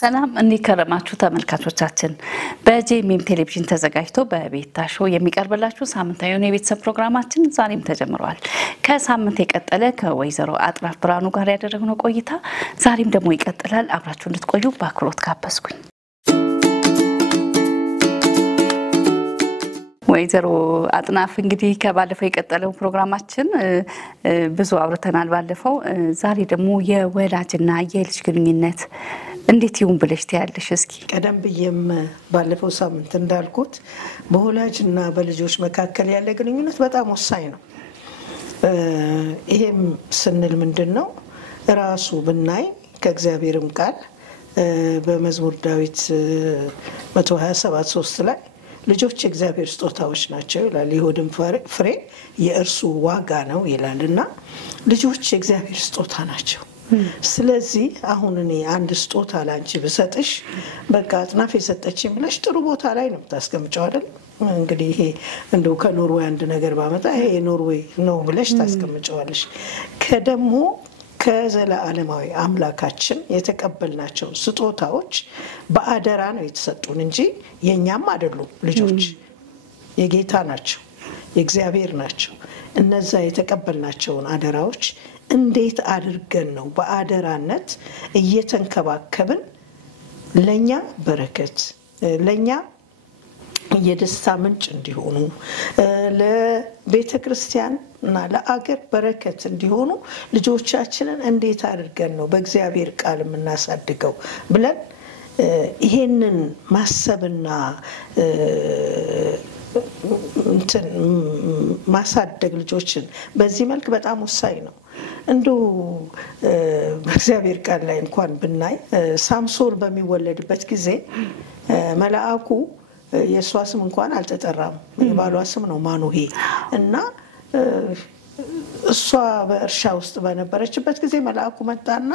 ሰላም እንከረማችሁ ተመልካቾቻችን በጄኤምኤም ቴሌቪዥን ተዘጋጅቶ በቤታ ሾው የሚቀርብላችሁ ሳምንታዊ የቤተሰብ ፕሮግራማችን ዛሬም ተጀምሯል። ከሳምንት የቀጠለ ከወይዘሮ አጥናፍ ብርሃኑ ጋር ያደረግነው ቆይታ ዛሬም ደግሞ ይቀጥላል። አብራችሁ እንድትቆዩ በአክብሮት ጋበዝኩኝ። ወይዘሮ አጥናፍ እንግዲህ ከባለፈው የቀጠለው ፕሮግራማችን ብዙ አውርተናል ባለፈው። ዛሬ ደግሞ የወላጅና የልጅ ግንኙነት እንዴት ይሁን ብለሽ ትያለሽ? እስኪ ቀደም ብዬም ባለፈው ሳምንት እንዳልኩት በወላጅና በልጆች መካከል ያለ ግንኙነት በጣም ወሳኝ ነው። ይሄም ስንል ምንድነው ራሱ ብናይ ከእግዚአብሔርም ቃል በመዝሙር ዳዊት 127:3 ላይ ልጆች የእግዚአብሔር ስጦታዎች ናቸው ይላል። የሆድም ፍሬ የእርሱ ዋጋ ነው ይላልና ልጆች የእግዚአብሔር ስጦታ ናቸው። ስለዚህ አሁን እኔ አንድ ስጦታ ላንቺ ብሰጥሽ በቃ አጥናፍ የሰጠችኝ ብለሽ ጥሩ ቦታ ላይ ነው ታስቀምጪው አይደል? እንግዲህ ይሄ እንደው ከኖርዌይ አንድ ነገር ባመጣ ይሄ ኖርዌይ ነው ብለሽ ታስቀምጪዋለሽ። ከደሞ ከዘላለማዊ አምላካችን የተቀበልናቸው ስጦታዎች በአደራ ነው የተሰጡን እንጂ የኛም አይደሉም። ልጆች የጌታ ናቸው፣ የእግዚአብሔር ናቸው። እነዛ የተቀበልናቸውን አደራዎች እንዴት አድርገን ነው በአደራነት እየተንከባከብን ለኛ በረከት ለኛ የደስታ ምንጭ እንዲሆኑ ለቤተ ክርስቲያን እና ለአገር በረከት እንዲሆኑ ልጆቻችንን እንዴት አድርገን ነው በእግዚአብሔር ቃል የምናሳድገው ብለን ይሄንን ማሰብና ማሳደግ ልጆችን በዚህ መልክ በጣም ወሳኝ ነው። እንደው በእግዚአብሔር ቃል ላይ እንኳን ብናይ ሳምሶን በሚወለድበት ጊዜ መልአኩ የሷ ስም እንኳን አልተጠራም፣ የባሏ ስም ነው ማኑሄ እና እሷ በእርሻ ውስጥ በነበረችበት ጊዜ መልአኩ መጣና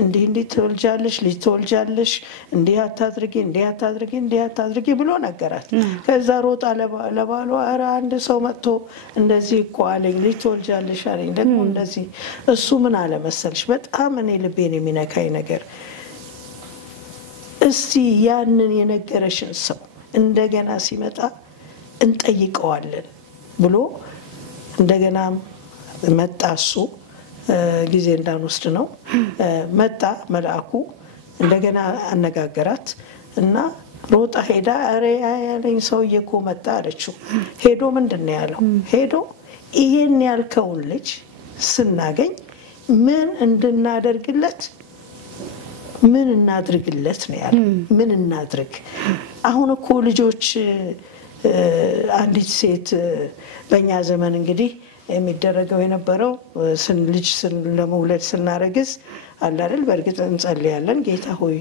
እንዲህ ትወልጃለሽ፣ ልጅ ትወልጃለሽ፣ እንዲህ አታድርጊ ብሎ ነገራት። ከዛ ሮጣ ለባሏ ኧረ አንድ ሰው መጥቶ እንደዚህ እኮ አለኝ፣ ልጅ ትወልጃለሽ አለኝ። ደግሞ እንደዚህ እሱ ምን አለ መሰልሽ፣ በጣም እኔ ልቤን የሚነካኝ ነገር እስቲ ያንን የነገረሽን ሰው እንደገና ሲመጣ እንጠይቀዋለን ብሎ እንደገና መጣ። እሱ ጊዜ እንዳንወስድ ነው መጣ መልአኩ እንደገና አነጋገራት እና ሮጣ ሄዳ አሬ ያለኝ ሰውዬ እኮ መጣ አለችው። ሄዶ ምንድነው ያለው? ሄዶ ይሄን ያልከውን ልጅ ስናገኝ ምን እናድርግለት ነው ያለው። ምን እናድርግ? አሁን እኮ ልጆች አንዲት ሴት በእኛ ዘመን እንግዲህ የሚደረገው የነበረው ልጅ ለመውለድ ስናረግዝ አለ አይደል? በእርግጥ እንጸልያለን፣ ጌታ ሆይ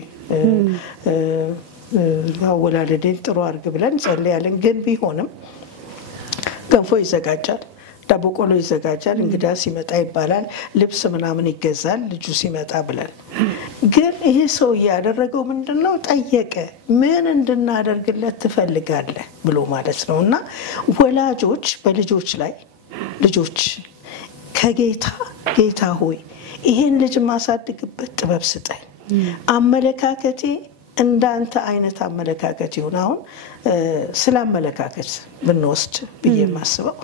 አወላለዴን ጥሩ አድርግ ብለን እንጸልያለን። ግን ቢሆንም ገንፎ ይዘጋጃል፣ ዳቦ ቆሎ ይዘጋጃል፣ እንግዳ ሲመጣ ይባላል፣ ልብስ ምናምን ይገዛል ልጁ ሲመጣ ብለን። ግን ይሄ ሰው ያደረገው ምንድነው? ጠየቀ። ምን እንድናደርግለት ትፈልጋለህ ብሎ ማለት ነው። እና ወላጆች በልጆች ላይ ልጆች ጌታ ሆይ ይሄን ልጅ ማሳድግበት ጥበብ ስጠኝ፣ አመለካከቴ እንዳንተ አይነት አመለካከት ይሁን። አሁን ስለ አመለካከት ብንወስድ ብዬ ማስበው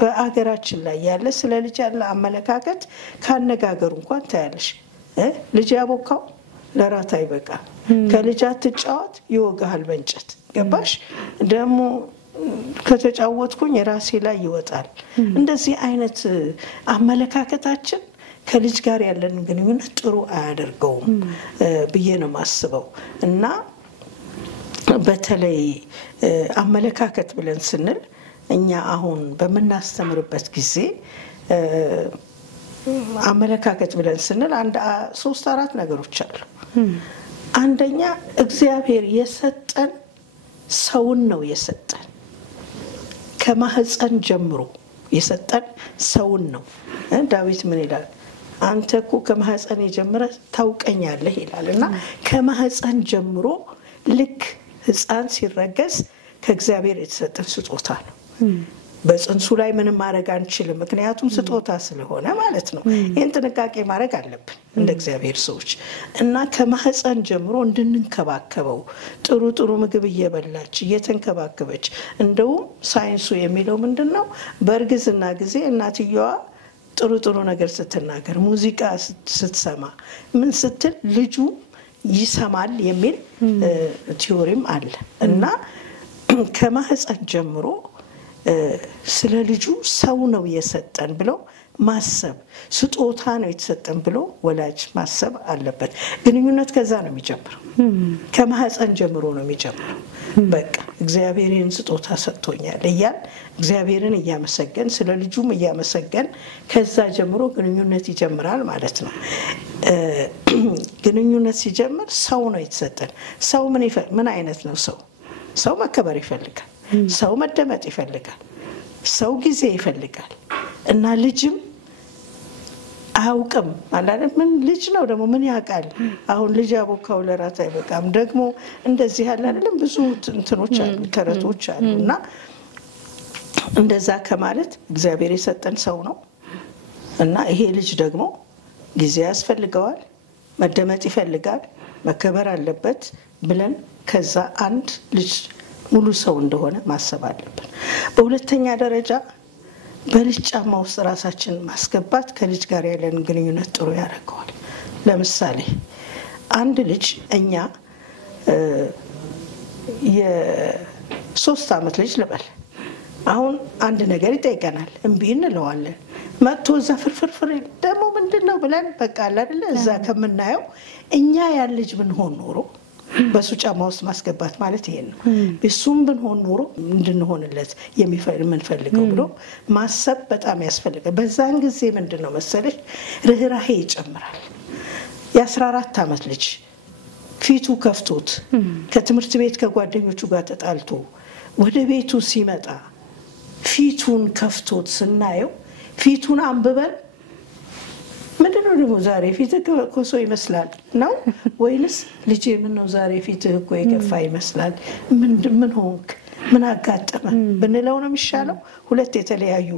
በአገራችን ላይ ያለ ስለ ልጅ ያለ አመለካከት ካነጋገሩ እንኳን ታያለሽ። ልጅ ያቦካው ለራት አይበቃ፣ ከልጅ አትጫወት ይወጋሃል በእንጨት። ገባሽ? ደግሞ ከተጫወትኩኝ የራሴ ላይ ይወጣል። እንደዚህ አይነት አመለካከታችን ከልጅ ጋር ያለን ግንኙነት ጥሩ አያደርገውም ብዬ ነው ማስበው። እና በተለይ አመለካከት ብለን ስንል እኛ አሁን በመናስተምርበት ጊዜ አመለካከት ብለን ስንል 3-4 ነገሮች አሉ። አንደኛ እግዚአብሔር የሰጠን ሰውን ነው የሰጠን። ከማህፀን ጀምሮ የሰጠን ሰውን ነው። ዳዊት ምን ይላል? አንተ እኮ ከማህፀን ጀምረ ታውቀኛለህ ይላልና ከማህፀን ጀምሮ ልክ ሕፃን ሲረገዝ ከእግዚአብሔር የተሰጠን ስጦታ ነው። በጽንሱ ላይ ምንም ማድረግ አንችልም ምክንያቱም ስጦታ ስለሆነ ማለት ነው ይህን ጥንቃቄ ማድረግ አለብን እንደ እግዚአብሔር ሰዎች እና ከማህፀን ጀምሮ እንድንንከባከበው ጥሩ ምግብ እየበላች እየተንከባከበች እንደው ሳይንሱ የሚለው ምንድነው በእርግዝና ጊዜ እናትየዋ ጥሩ ነገር ስትናገር ሙዚቃ ስትሰማ ምን ስትል ልጁ ይሰማል የሚል ቲዮሪም አለ እና ከማህፀን ጀምሮ ስለ ልጁ ሰው ነው የሰጠን ብሎ ማሰብ ስጦታ ነው የተሰጠን ብሎ ወላጅ ማሰብ አለበት ግንኙነት ከዛ ነው የሚጀምረው ከማህፀን ጀምሮ ነው የሚጀምረው በቃ እግዚአብሔርን ስጦታ ሰጥቶኛል እያል እግዚአብሔርን እያመሰገን ስለ ልጁም እያመሰገን ከዛ ጀምሮ ግንኙነት ይጀምራል ማለት ነው ግንኙነት ሲጀምር ሰው ነው የተሰጠን ሰው ምን አይነት ነው ሰው መከበር ይፈልጋል ሰው መደመጥ ይፈልጋል ሰው ጊዜ ይፈልጋል እና ልጅም አውቅም ማለት ምን ልጅ ነው ደግሞ ምን ያውቃል አሁን ልጅ አቦካው ለራት አይበቃም ደግሞ እንደዚህ ያለ አይደለም ብዙ እንትኖች አሉ ተረቶች አሉና እንደዛ ከማለት እግዚአብሔር የሰጠን ሰው ነው እና ይሄ ልጅ ደግሞ ጊዜ ያስፈልገዋል መደመጥ ይፈልጋል መከበር አለበት ብለን ከዛ አንድ ልጅ ሙሉ ሰው እንደሆነ ማሰብ አለብን በሁለተኛ ደረጃ በልጅ ጫማ ውስጥ ራሳችን ማስገባት ከልጅ ጋር ያለን ግንኙነት ጥሩ ያደርገዋል ለምሳሌ አንድ ልጅ እኛ የ3 አመት ልጅ ልበል አሁን አንድ ነገር ይጠይቀናል እንቢ እንለዋለን መጥቶ እዛ ፍርፍር ደግሞ ምንድነው ብለን በቃ አይደለ እዛ ከምናየው እኛ ያን ልጅ ብንሆን ኖሮ በሱ ጫማ ውስጥ ማስገባት ማለት ይሄ ነው እሱም ብንሆን ኖሮ እንድንሆንለት የምንፈልገው ብሎ ማሰብ በጣም ያስፈልጋል በዛን ጊዜ ምንድነው መሰለሽ ርህራሄ ይጨምራል የ14 አመት ልጅ ፊቱ ከፍቶት ከትምህርት ቤት ከጓደኞቹ ጋር ተጣልቶ ወደ ቤቱ ሲመጣ ፊቱን ከፍቶት ስናየው ፊቱን አንብበን ምንድነው ደግሞ ዛሬ ፊትህ ኮሶ ይመስላል ነው ወይንስ ልጄ ምን ነው ዛሬ ፊትህ እኮ የከፋ ይመስላል ምን ሆንክ ምን አጋጠመ ብንለው ነው የሚሻለው ሁለት የተለያዩ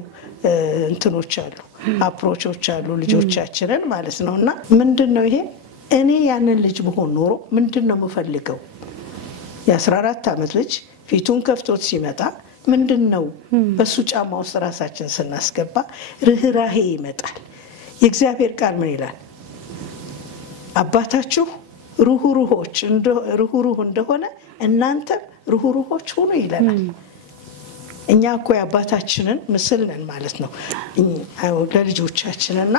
እንትኖች አሉ አፕሮቾች አሉ ልጆቻችንን ማለት ነውና ምንድነው ይሄ እኔ ያንን ልጅ በሆን ኖሮ ምንድነው የምፈልገው የ14 አመት ልጅ ፊቱን ከፍቶት ሲመጣ ምንድነው በሱ ጫማ ውስጥ ራሳችን ስናስገባ ርህራሄ ይመጣል የእግዚአብሔር ቃል ምን ይላል አባታችሁ ሩህሩህ እንደሆነ እናንተ ሩህሩሆች ሁኑ ይለናል እኛ እኮ የአባታችንን ምስል ነን ማለት ነው ለልጆቻችንና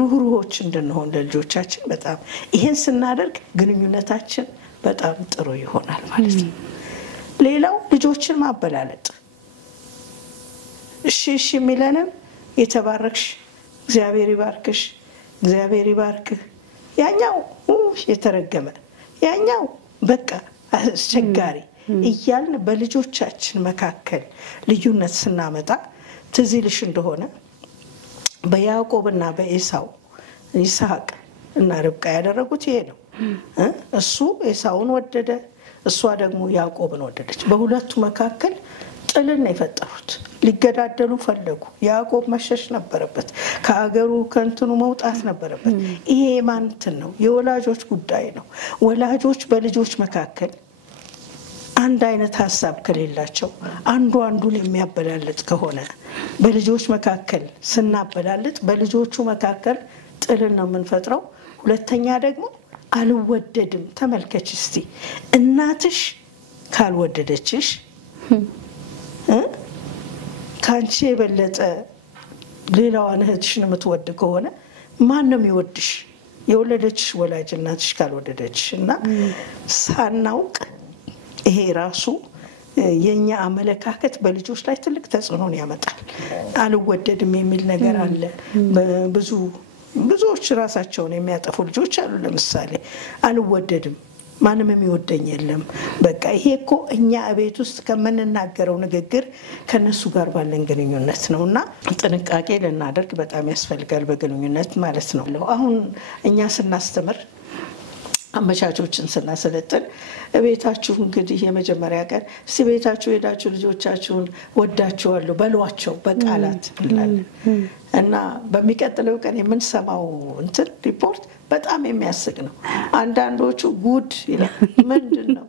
ሩህሩሆች እንድንሆን ለልጆቻችን በጣም ይሄን ስናደርግ ግንኙነታችን በጣም ጥሩ ይሆናል ማለት ነው ሌላው ልጆችን ማበላለጥ እሺ የሚለንም የተባረክሽ እግዚአብሔር ይባርክህ ያኛው የተረገመ ያኛው በቃ አስቸጋሪ እያልን በልጆቻችን መካከል ልዩነት ስናመጣ ትዝልሽ እንደሆነ በያዕቆብና በኤሳው ይስሐቅ እና ርብቃ ያደረጉት ይሄ ነው እሱ ኤሳውን ወደደ እሷ ደግሞ ያዕቆብን ወደደች በሁለቱ መካከል ጥልን የፈጠሩት ሊገዳደሉ ፈለጉ ያዕቆብ መሸሽ ነበረበት ከአገሩ ከንቱኑ መውጣት ነበረበት ይሄ ማንተን ነው የወላጆች ጉዳይ ነው ወላጆች በልጆች መካከል አንድ አይነት ሐሳብ ከሌላቸው አንዱን የሚያበላልጥ ከሆነ በልጆች መካከል ስናበላልጥ በልጆቹ መካከል ጥልን ነው የምንፈጥረው ሁለተኛ ደግሞ አልወደድም ተመልከች እስቲ እናትሽ ካልወደደችሽ ካንቺ የበለጠ ሌላዋን እህትሽን የምትወድ ከሆነ ማን ነው የሚወድሽ የወለደችሽ ወላጅ እናትሽ ካልወደደችና ሳናውቅ ይሄ ራሱ የኛ አመለካከት በልጆች ላይ ትልቅ ተጽዕኖን ያመጣል አልወደድም የሚል ነገር አለ ብዙዎች ራሳቸውን የሚያጠፉ ልጆች አሉ ለምሳሌ አልወደድም ማንም የሚወደኝ የለም በቃ ይሄ እኮ እኛ ቤት ውስጥ ከመንናገረው ንግግር ከነሱ ጋር ባለን ግንኙነት ነውና ጥንቃቄ ልናደርግ በጣም ያስፈልጋል በግንኙነት ማለት ነው አሁን እኛ ስናስተምር አመቻቾችን ስናሰለጥን ቤታችሁ እንግዲህ የመጀመሪያ ቀን እስቲ ቤታችሁ ሄዳችሁ ልጆቻችሁን ወዳችኋለሁ በሏቸው በቃላት እንላለን እና በሚቀጥለው ቀን የምንሰማው እንትን ሪፖርት በጣም የሚያስቅ ነው። አንዳንዶቹ ጉድ ይላል። ምንድነው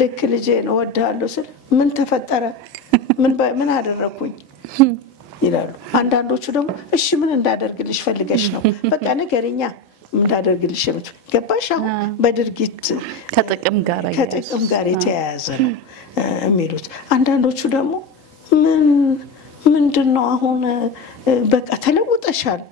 ልክ ልጄን እወድሃለሁ ስል ምን ተፈጠረ ምን አደረኩኝ ይላሉ። አንዳንዶቹ ደግሞ እሺ ምን እንዳደርግልሽ ፈልገሽ ነው በቃ ንገሪኛ እንዳደርግልሽ ገባሽ አሁን በድርጊት ከጥቅም ጋር የተያያዘ ነው የሚሉት። አንዳንዶቹ ደግሞ ምንድነው አሁን በቃ ተለውጠሻል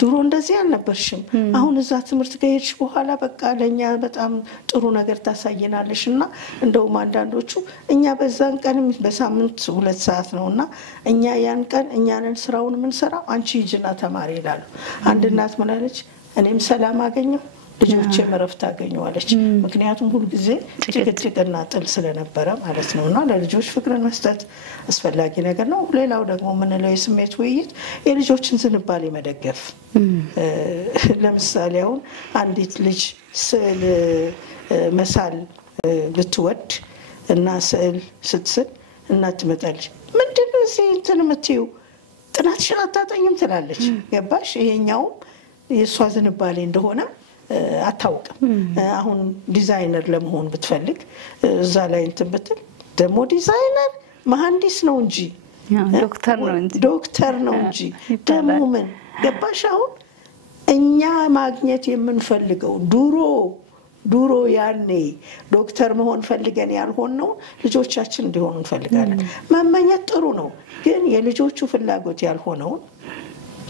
ድሮ እንደዚህ አልነበርሽም አሁን እዛ ትምህርት ከሄድሽ በኋላ በቃ ለኛ በጣም ጥሩ ነገር ታሳየናለሽና እንደውም አንዳንዶቹ እኛ በዛን ቀን በሳምንት 2 ሰዓት ነውና እኛ ያን ቀን እኛንን ስራውን ምን ሰራው አንቺ ሂጂና ተማሪ ይላሉ። አንድ እናት ምናለች እኔም ሰላም አገኘው ልጆቼ መረፍት አገኘዋለች። ምክንያቱም ሁሉ ጊዜ ጭቅጭቅና ጥል ስለነበረ ማለት ነውና ለልጆች ፍቅርን መስጠት አስፈላጊ ነገር ነው። ሌላው ደግሞ ምንለው የስሜት ውይይት የልጆችን ዝንባሌ መደገፍ። ለምሳሌ አሁን አንዲት ልጅ ስዕል መሳል ልትወድ እና ስዕል ስትስል እናት ትመጣለች ምንድነው እዚህ እንትን የምትይው ጥናትሽን አታጠኝም ትላለች። ገባሽ ይሄኛው የሷ ዝንባሌ እንደሆነ አታውቅም። አሁን ዲዛይነር ለመሆን ብትፈልግ እዛ ላይ እንትን ብትል ደግሞ ዲዛይነር መሐንዲስ ነው እንጂ ዶክተር ነው እንጂ ደግሞ ምን ገባሽ አሁን እኛ ማግኘት የምንፈልገው ዱሮ ያኔ ዶክተር መሆን ፈልገን ያልሆነው ልጆቻችን እንዲሆኑ እንፈልጋለን። መመኘት ጥሩ ነው ግን የልጆቹ ፍላጎት ያልሆነው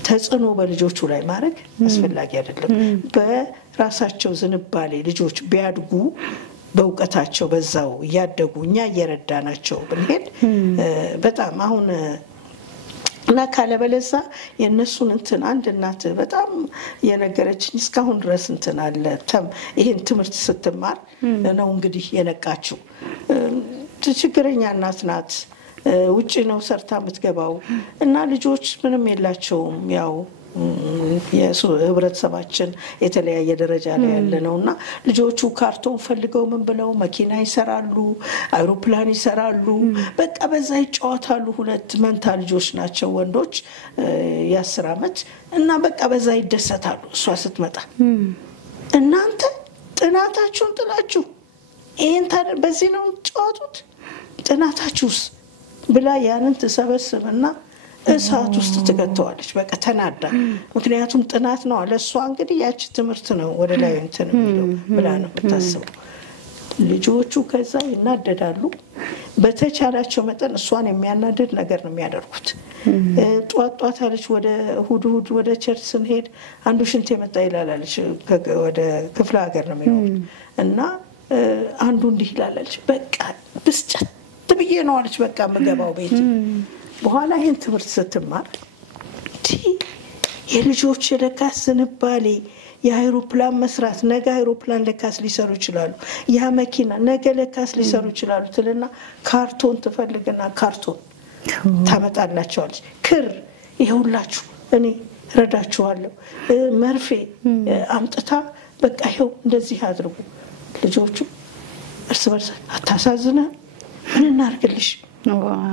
ተጽዕኖ በልጆቹ ላይ ማድረግ አስፈላጊ አይደለም። በራሳቸው ዝንባሌ ልጆች ቢያድጉ በእውቀታቸው በዛው ያደጉ እኛ እየረዳናቸው ብንሄድ በጣም አሁን እና ካለበለዛ የነሱን እንትን አንድ እናት በጣም የነገረችኝ እስካሁን ድረስ እንትን አለ ይሄን ትምህርት ስትማር ነው እንግዲህ የነቃችው። ችግረኛ እናት ናት ውጪ ነው ሰርታ የምትገባው እና ልጆች ምንም የላቸውም። ያው የህብረተሰባችን የተለያየ ደረጃ ላይ ያለ ነውና ልጆቹ ካርቶን ፈልገው ምን ብለው መኪና ይሰራሉ አይሮፕላን ይሰራሉ በቃ በዛ ይጫወታሉ። 2 መንታ ልጆች ናቸው ወንዶች የ10 አመት እና በቃ በዛ ይደሰታሉ። እሷ ስትመጣ እናንተ ጥናታችሁን ጥላችሁ ይሄን በዚህ ነው ጫወቱት ጥናታችሁስ ብላ ያንን ተሰበስብና እሳት ውስጥ ትከተዋለች በቃ ተናዳ። ምክንያቱም ጥናት ነው አለሷ እንግዲህ ያቺ ትምህርት ነው ወደ ላይ እንትን የሚለው ብላ ነው የምታስበው። ልጆቹ ከዛ ይናደዳሉ። በተቻላቸው መጠን እሷን የሚያናደድ ነገር ነው የሚያደርጉት። ጧጧት አለች ወደ እሑድ ወደ ቸርች ስንሄድ አንዱ ሽንት የመጣ ይላላለች ወደ ክፍለ ሀገር ነው የሚሆነው እና አንዱ እንዲህ ይላላለች በቃ ብስጨት ብዬ ነው አለች በቃ መገባው ቤት። በኋላ ይሄን ትምህርት ስትማር የልጆች ለካስ ዝንባሌ የአይሮፕላን መስራት ነገ አይሮፕላን ለካስ ሊሰሩ ይችላሉ ያ መኪና ነገ ለካስ ሊሰሩ ይችላሉ ትልና ካርቶን ትፈልግና ካርቶን ታመጣላቸዋለች። ክር ይሁላችሁ እኔ ረዳችኋለሁ መርፌ አምጥታ በቃ ይሄው እንደዚህ አድርጉ። ልጆቹ እርስ በርስ አታሳዝነ ምን እናርግልሽ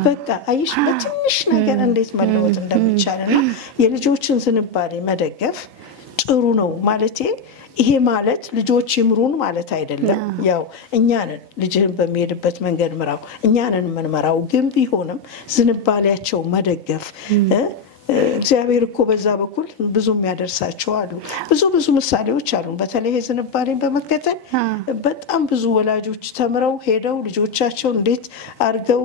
በቃ አይሽ በትንሽ ነገር እንዴት መለወጥ እንደሚቻልና የልጆችን ዝንባሌ መደገፍ ጥሩ ነው ማለት ይሄ ማለት ልጆች ይምሩን ማለት አይደለም። ያው እኛንን ልጅን በሚሄድበት መንገድ ምራው እኛንን መንመራው ግን ቢሆንም ዝንባሌያቸው መደገፍ እግዚአብሔር እኮ በዛ በኩል ብዙ የሚያደርሳቸው አሉ። ብዙ ምሳሌዎች አሉ። በተለይ ዝንባሌን በመከተል በጣም ብዙ ወላጆች ተምረው ሄደው ልጆቻቸው እንዴት አድርገው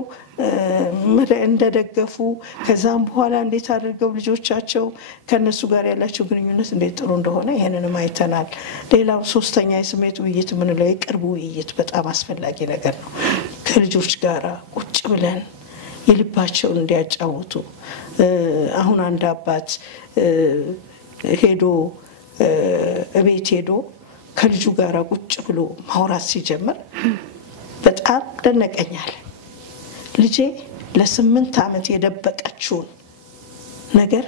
እንደደገፉ ከዛም በኋላ እንዴት አድርገው ልጆቻቸው ከነሱ ጋር ያላቸው ግንኙነት እንዴት ጥሩ እንደሆነ ይሄንንም አይተናል። ሌላው ሶስተኛ የስሜት ውይይት ምንለው የቅርብ ውይይት በጣም አስፈላጊ ነገር ነው። ከልጆች ጋር ቁጭ ብለን የልባቸውን እንዲያጫውቱ አሁን አንድ አባት እቤት ሄዶ ከልጁ ጋር ቁጭ ብሎ ማውራት ሲጀምር በጣም ደነቀኛል። ልጄ ለ8 አመት የደበቀችውን ነገር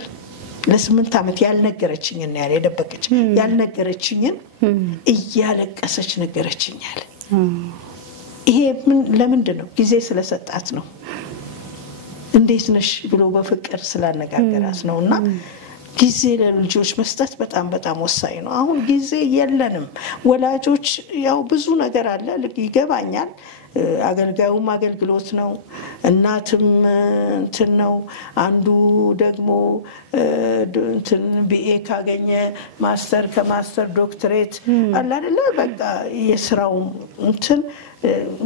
ለ8 ዓመት ያልነገረችኝና ያልደበቀች ያልነገረችኝን እያለቀሰች ነገረችኝ አለ። ይሄ ለምንድን ነው? ጊዜ ስለሰጣት ነው። እንዴት ነሽ ብሎ በፍቅር ስላነጋገራት ነውና ጊዜ ለልጆች መስጠት በጣም በጣም ወሳኝ ነው። አሁን ጊዜ የለንም ወላጆች። ያው ብዙ ነገር አለ ይገባኛል። አገልጋዩም አገልግሎት ነው፣ እናትም እንትን ነው። አንዱ ደግሞ እንትን ቢኤ ካገኘ ማስተር፣ ከማስተር ዶክትሬት አለ አይደለ? በቃ የስራው እንትን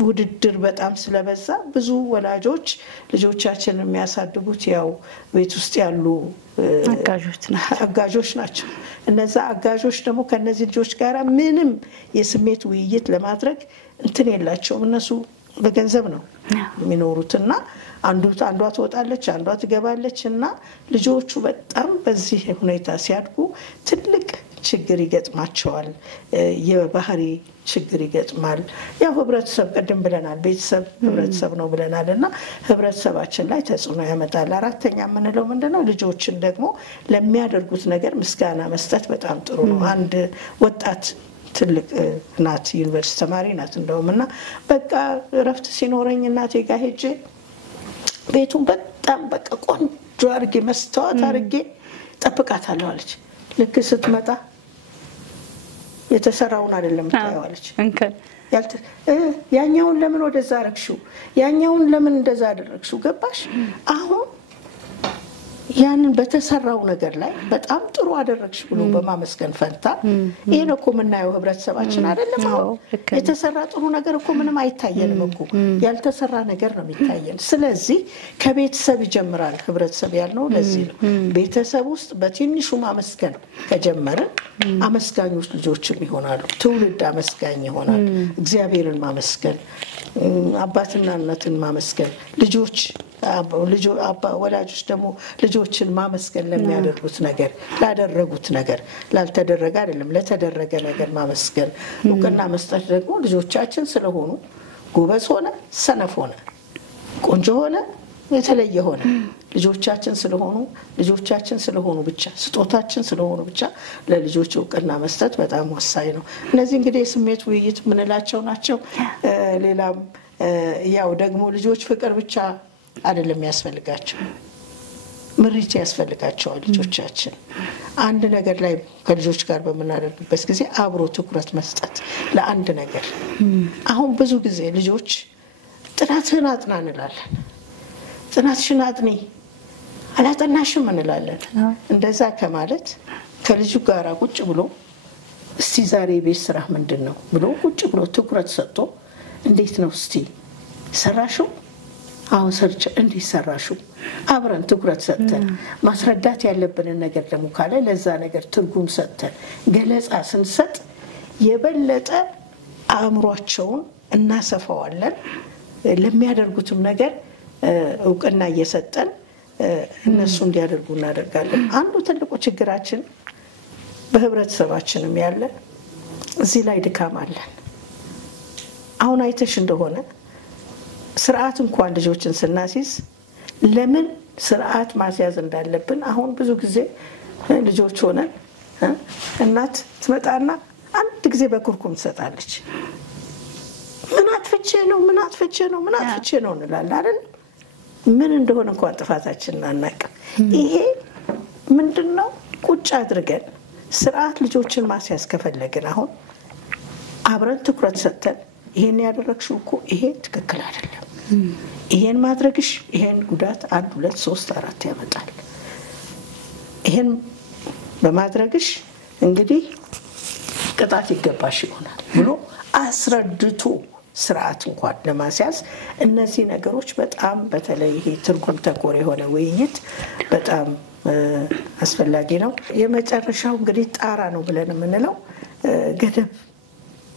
ውድድር በጣም ስለበዛ ብዙ ወላጆች ልጆቻችንን የሚያሳድጉት ያው ቤት ውስጥ ያሉ አጋዦች ናቸው። እነዛ አጋዦች ደግሞ ከነዚህ ልጆች ጋር ምንም የስሜት ውይይት ለማድረግ እንትን የላቸውም። እነሱ በገንዘብ ነው የሚኖሩትና አንዷ ትወጣለች፣ አንዷ ትገባለች እና ልጆቹ በጣም በዚህ ሁኔታ ሲያድጉ ትልቅ ችግር ይገጥማቸዋል። የባህሪ ችግር ይገጥማል። ያው ህብረተሰብ ቀደም ብለናል፣ ቤተሰብ ህብረተሰብ ነው ብለናል እና ህብረተሰባችን ላይ ተጽዕኖ ያመጣል። አራተኛ የምንለው ምንድነው? ልጆችን ደግሞ ለሚያደርጉት ነገር ምስጋና መስጠት በጣም ጥሩ ነው። አንድ ወጣት ትልቅ ናት፣ ዩኒቨርሲቲ ተማሪ ናት እንደውም እና በቃ እረፍት ሲኖረኝ እናቴ ጋር ሄጄ ቤቱን በጣም በቃ ቆንጆ አድርጌ መስታወት አድርጌ ጠብቃታለሁ አለች። ልክ ስትመጣ የተሰራውን አይደለም ታያዋለች። ያኛውን ለምን ወደዛ አረግሽው? ያኛውን ለምን እንደዛ አደረግሽው? ገባሽ? አሁን ያንን በተሰራው ነገር ላይ በጣም ጥሩ አደረግሽ ብሎ በማመስገን ፈንታ ይሄ ነው እኮ የምናየው ህብረተሰባችን አይደለም። የተሰራ ጥሩ ነገር እኮ ምንም አይታየንም እኮ ያልተሰራ ነገር ነው የሚታየን። ስለዚህ ከቤተሰብ ይጀምራል ህብረተሰብ ያልነው ለዚህ ነው። ቤተሰብ ውስጥ በትንሹ ማመስገን ከጀመርን አመስጋኞች ልጆችም ይሆናሉ። ትውልድ አመስጋኝ ይሆናል። እግዚአብሔርን ማመስገን፣ አባትና እናትን ማመስገን፣ ወላጆች ደግሞ ልጆችን ማመስገን ለሚያደርጉት ነገር፣ ላደረጉት ነገር፣ ላልተደረገ አይደለም ለተደረገ ነገር ማመስገን፣ እውቅና መስጠት ደግሞ ልጆቻችን ስለሆኑ ጎበዝ ሆነ ሰነፍ ሆነ ቆንጆ ሆነ የተለየ ሆነ ልጆቻችን ስለሆኑ ብቻ ስጦታችን ስለሆኑ ብቻ ለልጆች እውቅና መስጠት በጣም ወሳኝ ነው። እነዚህ እንግዲህ የስሜት ውይይት ምንላቸው ናቸው። ሌላም ያው ደግሞ ልጆች ፍቅር ብቻ አይደለም ያስፈልጋቸው፣ ምሪት ያስፈልጋቸዋል። ልጆቻችን አንድ ነገር ላይ ከልጆች ጋር በመናደርግበት ጊዜ አብሮ ትኩረት መስጠት ለአንድ ነገር። አሁን ብዙ ጊዜ ልጆች ጥናትህን አጥና እንላለን፣ ጥናትሽን አጥኒ አላጠናሽም እንላለን። እንደዛ ከማለት ከልጁ ጋር ቁጭ ብሎ እስቲ ዛሬ ቤት ስራ ምንድነው ብሎ ቁጭ ብሎ ትኩረት ሰጥቶ እንዴት ነው እስቲ ሰራሽው? አሁን ሰርች እንዴት ሰራሽው? አብረን ትኩረት ሰጥተን ማስረዳት ያለብንን ነገር ደግሞ ካለ ለዛ ነገር ትርጉም ሰጥተን ገለጻ ስንሰጥ የበለጠ አእምሯቸውን እናሰፋዋለን። ለሚያደርጉትም ነገር እውቅና እየሰጠን እነሱ እንዲያደርጉ እናደርጋለን። አንዱ ትልቁ ችግራችን በህብረተሰባችንም ያለ እዚህ ላይ ድካም አለን። አሁን አይተሽ እንደሆነ ስርዓት እንኳን ልጆችን ስናሲዝ ለምን ስርዓት ማስያዝ እንዳለብን አሁን ብዙ ጊዜ ልጆች ሆነን እናት ትመጣና አንድ ጊዜ በኩርኩም ትሰጣለች። ምን አጥፍቼ ነው እንላለን አይደል? ምን እንደሆነ እንኳን ጥፋታችንን አናውቅም። ይሄ ምንድነው? ቁጭ አድርገን ስርዓት ልጆችን ማስያዝ ከፈለግን አሁን አብረን ትኩረት ሰጥተን ይሄን ያደረግሽው እኮ ይሄ ትክክል አይደለም፣ ይሄን ማድረግሽ ይሄን ጉዳት 1 2 3 4 ያመጣል፣ ይሄን በማድረግሽ እንግዲህ ቅጣት ይገባሽ ይሆናል ብሎ አስረድቶ ስርዓት እንኳን ለማስያዝ እነዚህ ነገሮች በጣም በተለይ ይሄ ትርጉም ተኮር የሆነ ውይይት በጣም አስፈላጊ ነው። የመጨረሻው እንግዲህ ጣራ ነው ብለን የምንለው ገደብ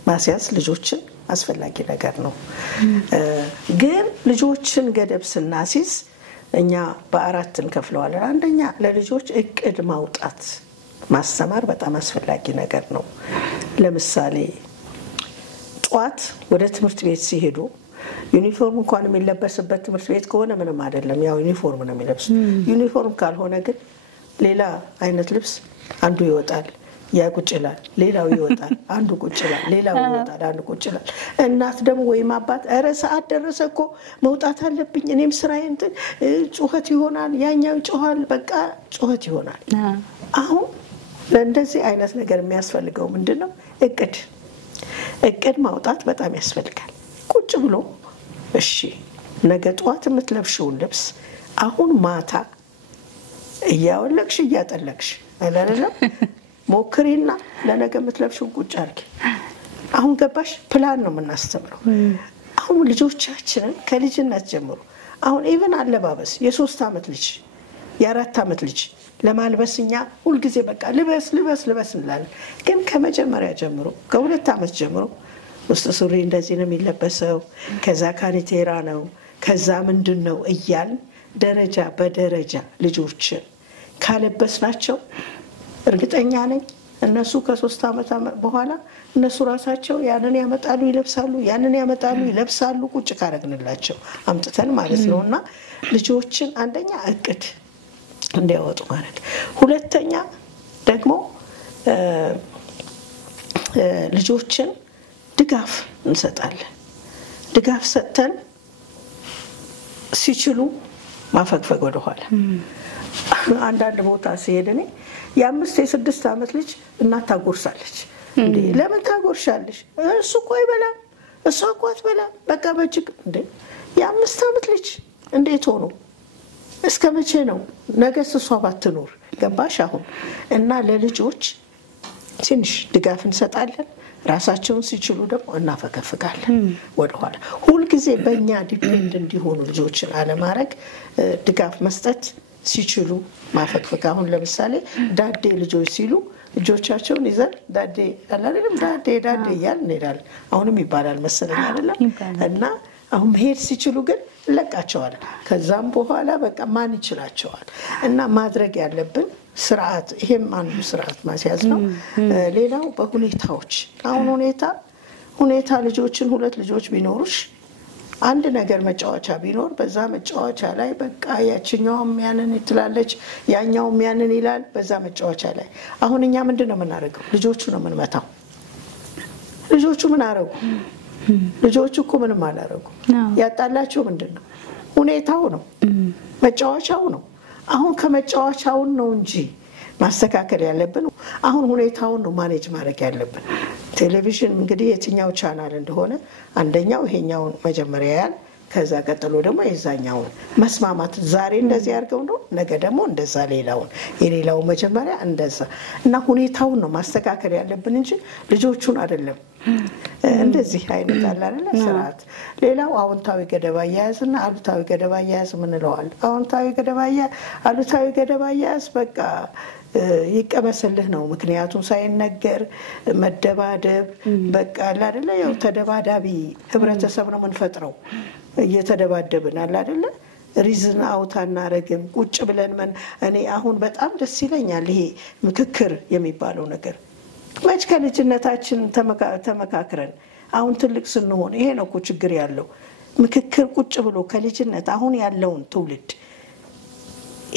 ማስያዝ ልጆችን አስፈላጊ ነገር ነው። ግን ልጆችን ገደብ ስናሲዝ እኛ በአራት እንከፍለዋለን። አንደኛ ለልጆች እቅድ ማውጣት ማስተማር በጣም አስፈላጊ ነገር ነው። ለምሳሌ ጧት ወደ ትምህርት ቤት ሲሄዱ ዩኒፎርም እንኳን የሚለበስበት ትምህርት ቤት ከሆነ ምንም አይደለም፣ ያው ዩኒፎርም ነው የሚለብሱት። ዩኒፎርም ካልሆነ ግን ሌላ አይነት ልብስ አንዱ ይወጣል ያ ቁጭ ይላል ሌላው ይወጣል አንዱ ቁጭ ይላል ሌላው ይወጣል አንዱ ቁጭ ይላል እናት ደግሞ ወይም አባት ኧረ ሰዓት ደረሰ እኮ መውጣት አለብኝ እኔም ስራዬን ጩኸት ይሆናል ያኛው ይጮሃል በቃ ጩኸት ይሆናል አሁን ለእንደዚህ አይነት ነገር የሚያስፈልገው ምንድነው እቅድ ማውጣት በጣም ያስፈልጋል ቁጭ ብሎ እሺ ነገ ጧት የምትለብሽውን ልብስ አሁን ማታ እያወለቅሽ እያጠለቅሽ አይደለም ሞክሪና ለነገ የምትለብሽውን ቁጭ አድርጊ አሁን ገባሽ ፕላን ነው የምናስተምረው አሁን ልጆቻችንን ከልጅነት ጀምሮ አሁን ኢቭን አለባበስ የ3 ዓመት ልጅ የ4 ዓመት ልጅ ለማልበስኛ ሁሉ ጊዜ በቃ ልበስ እንላለን ግን ከመጀመሪያ ጀምሮ ከ2 ዓመት ጀምሮ ውስጥ ሱሪ እንደዚህ ነው የሚለበሰው ከዛ ካኒቴራ ነው ከዛ ምንድነው እያል ደረጃ በደረጃ ልጆችን ካለበስናቸው እርግጠኛ ነኝ እነሱ ከ3 ዓመት በኋላ እነሱ ራሳቸው ያንን ያመጣሉ ይለብሳሉ ቁጭ ካረግንላቸው አምጥተን ማለት ነውና ልጆችን አንደኛ እቅድ እንዲያወጡ ማለት ሁለተኛ ደግሞ ልጆችን ድጋፍ እንሰጣለን ድጋፍ ሰጥተን ሲችሉ ማፈግፈግ ወደ ኋላ አንዳንድ ቦታ ሲሄድኔ የ5 የ6 ዓመት ልጅ እናት ታጎርሳለች እንዴ ለምን ታጎርሻለሽ እሱ እኮ ይበላል እሱ እኮ አትበላም በቃ በጅግ እንዴ የ5 ዓመት ልጅ እንዴት ሆኖ እስከ መቼ ነው ነገስ እሷ ባትኖር ገባሽ አሁን እና ለልጆች ትንሽ ድጋፍ እንሰጣለን ራሳቸውን ሲችሉ ደግሞ እናፈከፍካለን ወደ ኋላ ሁሉ ጊዜ በእኛ ዲፔንድ እንዲሆኑ ልጆችን አለማረግ ድጋፍ መስጠት ሲችሉ ማፈክፈክ አሁን ለምሳሌ ዳዴ ልጆች ሲሉ ልጆቻቸውን ይዘን ዳዴ አላለም ዳዴ ይያል እንሄዳለን አሁንም ይባላል መሰለኝ አይደለም እና አሁን መሄድ ሲችሉ ግን ለቃቸዋል ከዛም በኋላ በቃ ማን ይችላቸዋል እና ማድረግ ያለብን ስርዓት ይሄም አንዱ ስርዓት ማስያዝ ነው ሌላው በሁኔታዎች አሁን ሁኔታ ልጆችን 2 ልጆች ቢኖሩሽ አንድ ነገር መጫወቻ ቢኖር በዛ መጫወቻ ላይ በቃ ያችኛውም ያንን ይትላለች ያኛውም ያንን ይላል በዛ መጫወቻ ላይ አሁን እኛ ምንድነው የምናደርገው ልጆቹ ነው የምንመታው ልጆቹ ምን አረጉ ልጆቹ እኮ ምንም አላረጉ ያጣላቸው ምንድነው ሁኔታው ነው መጫወቻው ነው አሁን ከመጫወቻው ነው እንጂ ማስተካከል ያለብን አሁን ሁኔታውን ነው ማኔጅ ማድረግ ያለብን ቴሌቪዥን እንግዲህ የትኛው ቻናል እንደሆነ አንደኛው ይሄኛው መጀመሪያ ያል ከዛ ቀጥሎ ደግሞ የዛኛው መስማማት ዛሬ እንደዚህ ያርገው ነው ነገ ደግሞ እንደዛ የሌላው መጀመሪያ እንደዛ እና ሁኔታውን ነው ማስተካከል ያለብን እንጂ ልጆቹን አይደለም እንደዚህ አይነት አላለ ስርዓት ሌላው አዎንታዊ ገደብ አያያዝና አሉታዊ ገደብ አያያዝ ምን ለዋል አዎንታዊ ገደብ አያያዝ በቃ ይቀበሰልህ ነው ምክንያቱም ሳይነገር መደባደብ በቃ አይደለ ያው ተደባዳቢ ህብረተሰብ ነው መንፈጥረው እየተደባደብን አይደለ ሪዝን አውታና ረግም ቁጭ ብለን እኔ አሁን በጣም ደስ ይለኛል ይሄ ምክክር የሚባለው ነገር መች ከልጅነታችን ተመካክረን አሁን ትልቅ ስንሆን ይሄ ነው እኮ ችግር ያለው ምክክር ቁጭ ብሎ ከልጅነት አሁን ያለውን ትውልድ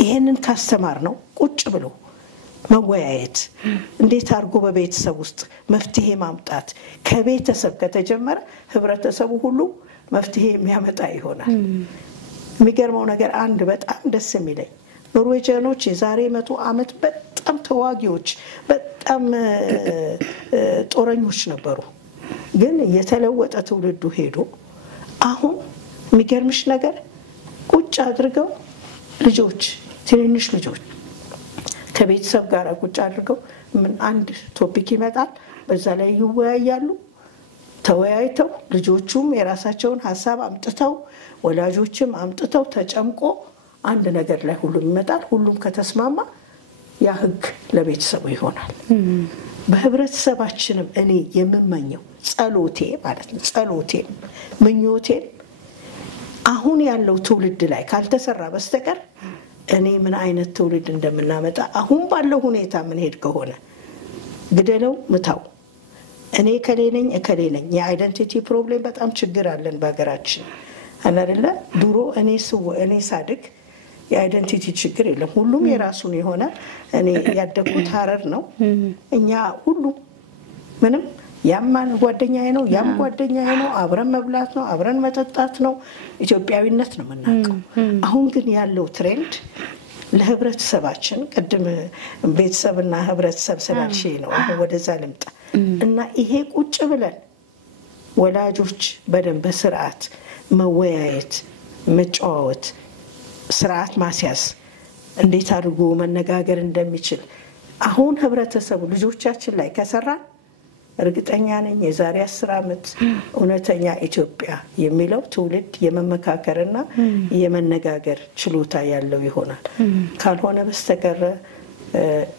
ይሄንን ካስተማር ነው ቁጭ ብሎ መወያየት እንዴት አርጎ በቤተሰብ ውስጥ መፍትሄ ማምጣት ከቤተሰብ ከተጀመረ ህብረተሰቡ ሁሉ መፍትሄ የሚያመጣ ይሆናል የሚገርመው ነገር አንድ በጣም ደስ የሚለኝ ኖርዌጂያኖች የዛሬ 100 ዓመት በጣም ተዋጊዎች በጣም ጦረኞች ነበሩ ግን የተለወጠ ትውልዱ ሄዶ አሁን የሚገርምሽ ነገር ቁጭ አድርገው ልጆች ትንንሽ ልጆች ከቤተሰብ ጋር ቁጭ አድርገው ምን አንድ ቶፒክ ይመጣል በዛ ላይ ይወያያሉ ተወያይተው ልጆቹም የራሳቸውን ሐሳብ አምጥተው ወላጆችም አምጥተው ተጨምቆ አንድ ነገር ላይ ሁሉም ይመጣል ሁሉም ከተስማማ ያ ህግ ለቤተሰቡ ይሆናል በህብረተሰባችንም እኔ የምመኘው ጸሎቴ ማለት ነው ጸሎቴ ምኞቴ አሁን ያለው ትውልድ ላይ ካልተሰራ በስተቀር እኔ ምን አይነት ትውልድ እንደምናመጣ አሁን ባለው ሁኔታ ምን ሄድ ከሆነ ግደለው ምታው እኔ ከሌነኝ የአይደንቲቲ ፕሮብሌም በጣም ችግር አለን በአገራችን አይደለ ድሮ እኔ ሳድግ የአይደንቲቲ ችግር የለም። ሁሉም የራሱን የሆነ እኔ ያደጉት ሐረር ነው። እኛ ሁሉም ምንም ያማን ጓደኛዬ ነው ያም ጓደኛዬ ነው አብረን መብላት ነው አብረን መጠጣት ነው ኢትዮጵያዊነት ነው የምናውቀው። አሁን ግን ያለው ትሬንድ ለህብረተሰባችን ቅድም ቤተሰብና ህብረተሰብ ስላልሽ ነው አሁን ወደዛ ልምጣ እና ይሄ ቁጭ ብለን ወላጆች በደንብ በስርዓት መወያየት መጫወት ስርዓት ማስያዝ እንዴት አድርጎ መነጋገር እንደሚችል አሁን ህብረተሰቡ ልጆቻችን ላይ ከሰራ እርግጠኛ ነኝ የዛሬ 10 ዓመት እውነተኛ ኢትዮጵያ የሚለው ትውልድ የመመካከርና የመነጋገር ችሎታ ያለው ይሆናል። ካልሆነ በስተቀር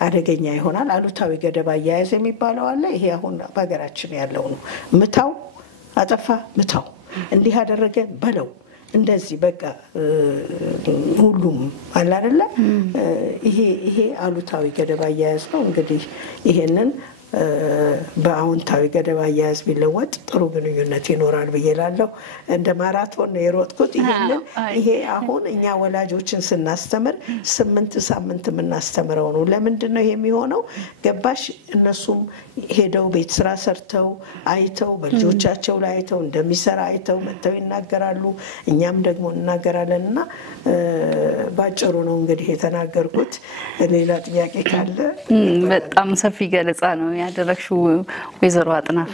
አደገኛ ይሆናል። አሉታዊ ገደብ አያያዝ የሚባለው አለ። ይሄ አሁን በሀገራችን ያለው ነው። ምታው አጠፋ ምታው እንዲህ አደረገ በለው እንደዚህ በቃ ሁሉም አለ አይደለ? ይሄ አሉታዊ ገደብ አያያዝ ነው። እንግዲህ ይሄንን በአዎንታዊ ገደብ አያያዝ ቢለወጥ ጥሩ ግንኙነት ይኖራል ብዬላለሁ። እንደ ማራቶን ነው የሮጥኩት። ይሄ አሁን እኛ ወላጆችን ስናስተምር 8 ሳምንት የምናስተምረው ነው። ለምንድን ነው የሚሆነው? ገባሽ? እነሱም ሄደው ቤት ስራ ሰርተው አይተው በልጆቻቸው ላይ አይተው እንደሚሰራ አይተው መጥተው ይናገራሉ። እኛም ደግሞ እናገራለንና ባጭሩ ነው እንግዲህ የተናገርኩት። ሌላ ጥያቄ ካለ በጣም ሰፊ ገለጻ ነው ያደረግሽው ወይዘሮ አጥናፍ።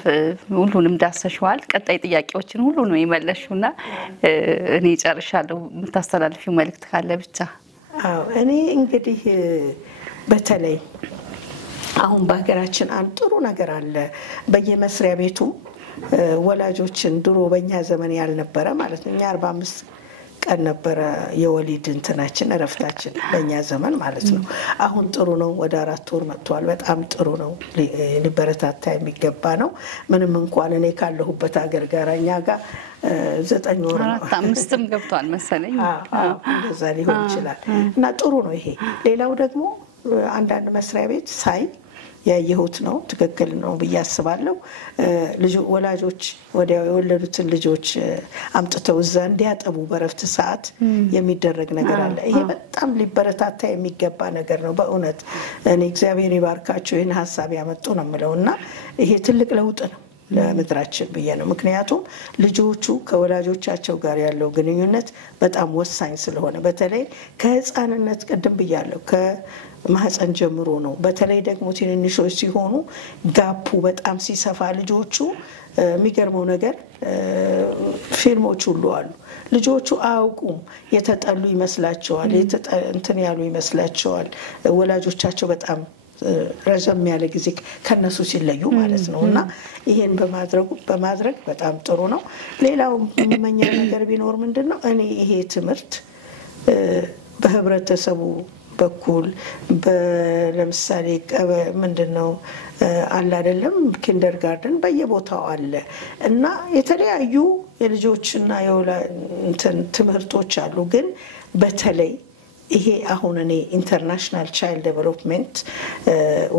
ሁሉንም ዳሰሽዋል። ቀጣይ ጥያቄዎችን ሁሉ ነው የመለሽውና እኔ ጨርሻለሁ። የምታስተላልፊው መልእክት ካለ ብቻ። አዎ እኔ እንግዲህ በተለይ አሁን በሀገራችን አንድ ጥሩ ነገር አለ። በየመስሪያ ቤቱ ወላጆችን ድሮ በእኛ ዘመን ያልነበረ ማለት ነው። እኛ 45 ቀን ነበረ የወሊድ እንትናችን እረፍታችን በእኛ ዘመን ማለት ነው። አሁን ጥሩ ነው። ወደ 4 ወር መጥቷል። በጣም ጥሩ ነው። ሊበረታታ የሚገባ ነው። ምንም እንኳን እኔ ካለሁበት ሀገር ጋር እኛ ጋር 9 ወር ነው 4-5ም ገብቷል መሰለኝ። እንደዛ ሊሆን ይችላል እና ጥሩ ነው ይሄ። ሌላው ደግሞ አንዳንድ መስሪያ ቤት ሳይ ያየሁት ነው ትክክል ነው ብዬ አስባለሁ። ወላጆች ወዲያው የወለዱትን ልጆች አምጥተው እዛ እንዲያጠቡ በረፍት ሰዓት የሚደረግ ነገር አለ። ይሄ በጣም ሊበረታታ የሚገባ ነገር ነው በእውነት። እኔ እግዚአብሔር ይባርካቸው ይሄን ሐሳብ ያመጡ ነው የምለውና ይሄ ትልቅ ለውጥ ነው ለምድራችን ብዬ ነው። ምክንያቱም ልጆቹ ከወላጆቻቸው ጋር ያለው ግንኙነት በጣም ወሳኝ ስለሆነ በተለይ ከህፃንነት ቅድም ብያለሁ ከማህፀን ጀምሮ ነው። በተለይ ደግሞ ትንንሾች ሲሆኑ ጋፑ በጣም ሲሰፋ ልጆቹ የሚገርመው ነገር ፊልሞች ሁሉ አሉ። ልጆቹ አያውቁም። የተጠሉ ይመስላቸዋል፣ እንትን ያሉ ይመስላቸዋል። ወላጆቻቸው በጣም ረዘም ያለ ጊዜ ከነሱ ሲለዩ ማለት ነውና ይሄን በማድረግ በጣም ጥሩ ነው። ሌላው የምመኘው ነገር ቢኖር ምንድነው እኔ ይሄ ትምህርት በህብረተሰቡ በኩል ለምሳሌ ምንድነው አለ አይደለም ኪንደርጋርተን በየቦታው አለ እና የተለያዩ የልጆችና ትምህርቶች አሉ። ግን በተለይ ይሄ አሁን እኔ ኢንተርናሽናል ቻይልድ ዴቨሎፕመንት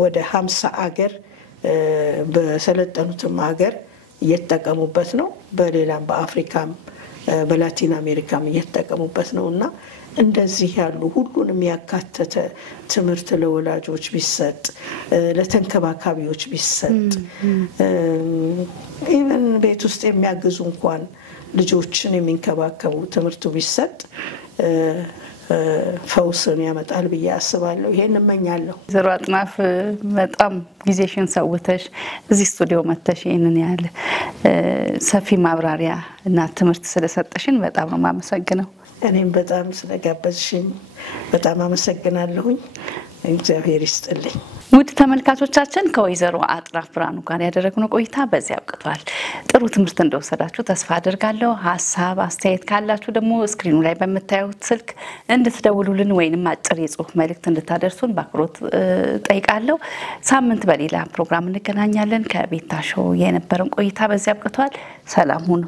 ወደ 50 አገር በሰለጠኑትም ሀገር እየተጠቀሙበት ነው። በሌላም በአፍሪካም በላቲን አሜሪካም እየተጠቀሙበት ነውና እንደዚህ ያሉ ሁሉንም ያካተተ ትምህርት ለወላጆች ቢሰጥ ለተንከባካቢዎች ቢሰጥ ኢቨን ቤት ውስጥ የሚያግዙ እንኳን ልጆችን የሚንከባከቡ ትምህርቱ ቢሰጥ ፈውስን ያመጣል ብዬ አስባለሁ። ይሄን እመኛለሁ። ዘሮ አጥናፍ በጣም ጊዜሽን ሰውተሽ እዚህ ስቱዲዮ መተሽ ይሄንን ያለ ሰፊ ማብራሪያ እና ትምህርት ስለሰጠሽን በጣም ነው ማመሰግነው። እኔም በጣም ስለጋበዝሽኝ በጣም አመሰግናለሁኝ። እግዚአብሔር ይስጥልኝ። ውድ ተመልካቾቻችን ከወይዘሮ አጥናፍ ብርሃኑ ጋር ያደረግነው ቆይታ በዚህ አብቅቷል። ጥሩ ትምህርት እንደወሰዳችሁ ተስፋ አደርጋለሁ። ሐሳብ አስተያየት ካላችሁ ደግሞ ስክሪኑ ላይ በመታዩት ስልክ እንድትደውሉልን ወይንም አጭር የጽሁፍ መልእክት እንድታደርሱን በአክብሮት ጠይቃለሁ። ሳምንት በሌላ ፕሮግራም እንገናኛለን። ከቤታ ሾው የነበረን ቆይታ በዚህ አብቅቷል። ሰላም ሁኑ።